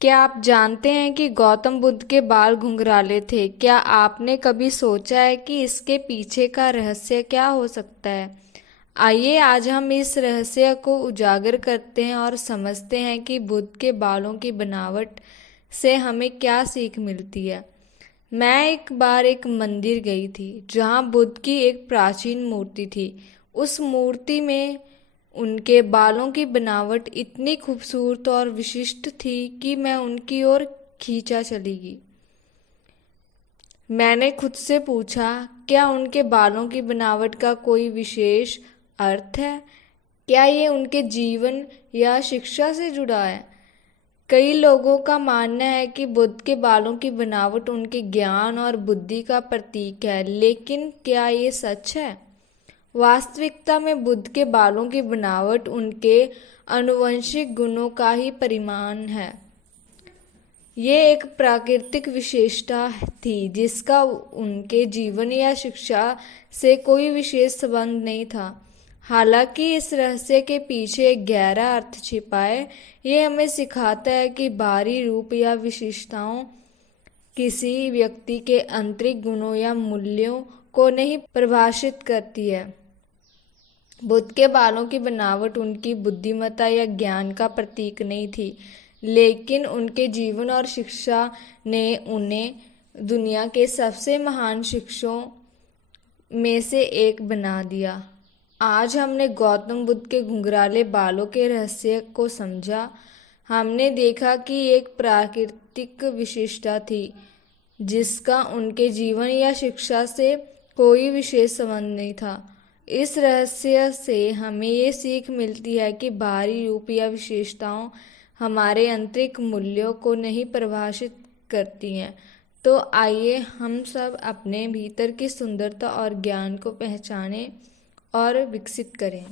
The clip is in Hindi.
क्या आप जानते हैं कि गौतम बुद्ध के बाल घुंघराले थे? क्या आपने कभी सोचा है कि इसके पीछे का रहस्य क्या हो सकता है? आइए आज हम इस रहस्य को उजागर करते हैं और समझते हैं कि बुद्ध के बालों की बनावट से हमें क्या सीख मिलती है। मैं एक बार एक मंदिर गई थी जहाँ बुद्ध की एक प्राचीन मूर्ति थी। उस मूर्ति में उनके बालों की बनावट इतनी खूबसूरत और विशिष्ट थी कि मैं उनकी ओर खींचा चली गई। मैंने खुद से पूछा, क्या उनके बालों की बनावट का कोई विशेष अर्थ है? क्या ये उनके जीवन या शिक्षा से जुड़ा है? कई लोगों का मानना है कि बुद्ध के बालों की बनावट उनके ज्ञान और बुद्धि का प्रतीक है, लेकिन क्या ये सच है? वास्तविकता में बुद्ध के बालों की बनावट उनके आनुवंशिक गुणों का ही परिणाम है। ये एक प्राकृतिक विशेषता थी जिसका उनके जीवन या शिक्षा से कोई विशेष संबंध नहीं था। हालांकि इस रहस्य के पीछे एक गहरा अर्थ छिपा है। ये हमें सिखाता है कि बाहरी रूप या विशेषताओं किसी व्यक्ति के आंतरिक गुणों या मूल्यों को नहीं परिभाषित करती है। बुद्ध के बालों की बनावट उनकी बुद्धिमत्ता या ज्ञान का प्रतीक नहीं थी, लेकिन उनके जीवन और शिक्षा ने उन्हें दुनिया के सबसे महान शिक्षकों में से एक बना दिया। आज हमने गौतम बुद्ध के घुंघराले बालों के रहस्य को समझा। हमने देखा कि एक प्राकृतिक विशेषता थी जिसका उनके जीवन या शिक्षा से कोई विशेष संबंध नहीं था। इस रहस्य से हमें ये सीख मिलती है कि बाहरी रूप या विशेषताओं हमारे आंतरिक मूल्यों को नहीं परिभाषित करती हैं। तो आइए हम सब अपने भीतर की सुंदरता और ज्ञान को पहचानें और विकसित करें।